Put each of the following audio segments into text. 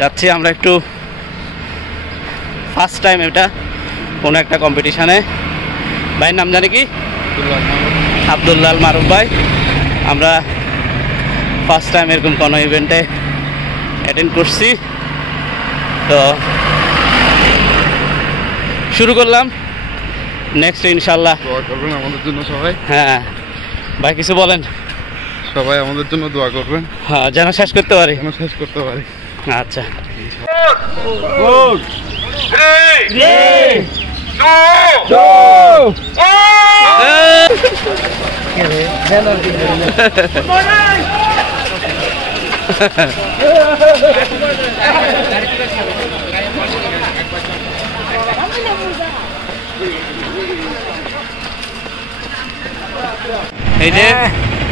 যাচ্ছি আমরা একটু ফার্স্ট টাইম এটা কোনো একটা কম্পিটিশানে। ভাইয়ের নাম জানি কি? আব্দুল্লাল মারুফ ভাই। আমরা ফার্স্ট টাইম এরকম কোনো ইভেন্টে অ্যাটেন্ড করছি, তো শুরু করলাম। নেক্সট ইনশাল্লাহ দোয়া করবেন আমাদের জন্য সবাই। হ্যাঁ ভাই কিছু বলেন। সবাই আমাদের জন্য দোয়া করবেন, হ্যাঁ যেন শেষ করতে পারি। শেষ করতে পারি। আচ্ছা এই যে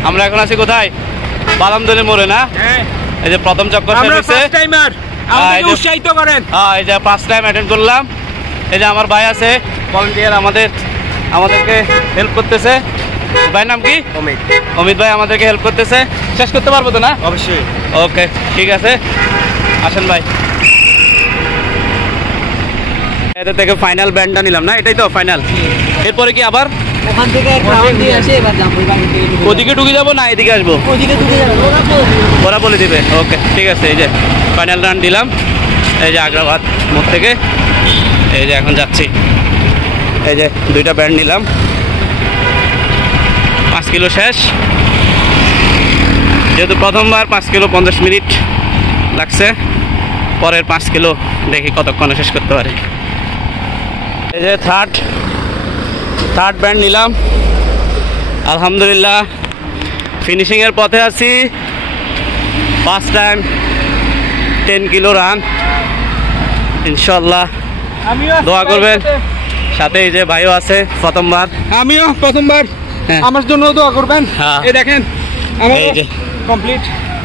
আমরা এখন আছি কোথায়? বাদামদলের মোড়ে না? এই যে প্রথম চক্কর উৎসাহিত করেন। এই যে ফার্স্ট টাইম অ্যাটেন্ড করলাম। এই যে আমার ভাই আছে ভলান্টিয়ার, আমাদেরকে হেল্প করতেছে। ভাইয়ের নাম কি? অমিত। অমিত ভাই আমাদেরকে হেল্প করতেছে। শেষ করতে পারবো তো না? অবশ্যই। ওকে ঠিক আছে, আসেন ভাই। এদের থেকে ফাইনাল ব্যান্ডটা নিলাম না? এটাই তো ফাইনাল। এরপরে কি আবার ওখান থেকে ওদিকে ঢুকে যাবো না এদিকে আসবো? ওরা বলে দিবে। ওকে ঠিক আছে। এই যে ফাইনাল রান দিলাম, এই যে আগ্রাবাদ মোড় থেকে। এই যে এখন যাচ্ছি। এই যে 2টা ব্যান্ড নিলাম, 5 কিলো শেষ। যেহেতু প্রথমবার 5 কিলো 50 মিনিট লাগছে, পরের 5 কিলো দেখি কতক্ষণে শেষ করতে পারি। এই যে থার্ড ব্যান্ড নিলাম, আলহামদুলিল্লাহ ফিনিশিংয়ের পথে আছি। ফার্স্ট টাইম 10 কিলো রান, ইনশাল্লাহ দোয়া করবেন। সাথে এই যে ভাইও আছে প্রথমবার, আমিও প্রথমবার, আমার জন্য দোয়া করবেন। এই দেখেন এই যে কমপ্লিট,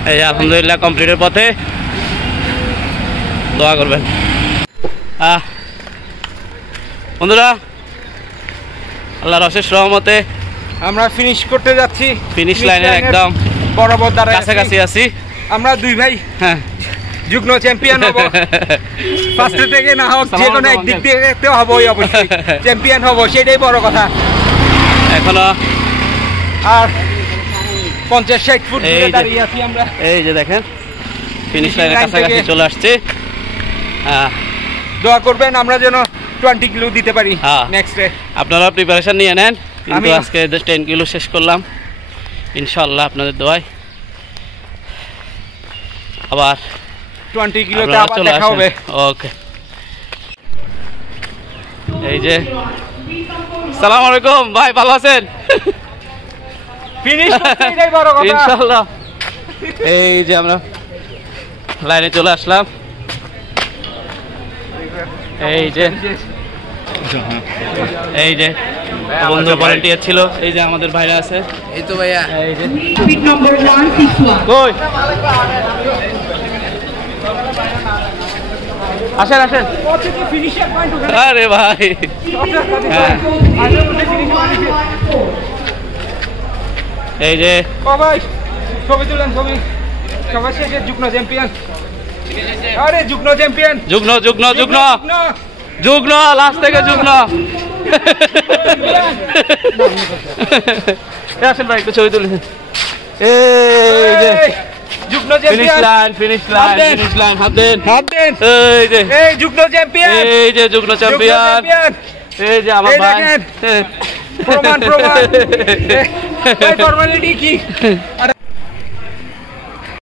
এই যে আলহামদুলিল্লাহ কমপ্লিটের পথে, দোয়া করবেন। বন্ধুরা আল্লাহর অশেষ রহমতে আমরা ফিনিশ করতে যাচ্ছি। ফিনিশ লাইনের একদম বরাবর কাছাকাছি আছি আমরা 2 ভাই। হ্যাঁ, যুগ্ম চ্যাম্পিয়ন হব। ফার্স্ট থেকে না হোক, যে কোনো একদিক থেকে হবই, অবশ্যই চ্যাম্পিয়ন হব, সেটাই বড় কথা। এখনো আর 50-60 ফুট দূরে দাঁড়িয়ে আছি আমরা। এই যে দেখেন ফিনিশ লাইনের কাছাকাছি চলে আসছে। দোয়া করবেন আমরা যেন 20 কিলো দিতে পারি নেক্সটে। আপনারা প্রিপারেশন নিয়ে নেন, কিন্তু আজকে 10 কিলো শেষ করলাম ইনশাআল্লাহ আপনাদের দোয়ায়। আবার 20 কিলোতে আবার দেখা হবে। ওকে। এই যে আসসালামু আলাইকুম ভাই, ভালো আছেন? ফিনিশ করতেই বড় কথা ইনশাআল্লাহ। এই যে আমরা লাইনে চলে আসলাম। এই যে বন্ধু ভলান্টিয়ার ছিল, এই যে আমাদের ভাইরা আছে। এই তো ভাইয়া, এই যে কই আসেন। আরে ভাই এই যে ছবি তুলেন, ছবি সবার শেষে যুগ্ম চ্যাম্পিয়ন। আরে যুগ্ম চ্যাম্পিয়ন, যুগ্ন লাস্ট থেকে যুগ্ন। আসেন ভাই একটু ছবি তুলেছেন। এই যে যুগ্ম চ্যাম্পিয়ন, ফিনিশ লাইন হাত দেন। এই যে যুগ্ম চ্যাম্পিয়ন, এই যে যুগ্ম চ্যাম্পিয়ন। এই যে আমার ভাই, প্রমাণ ফর্মালিটি কি।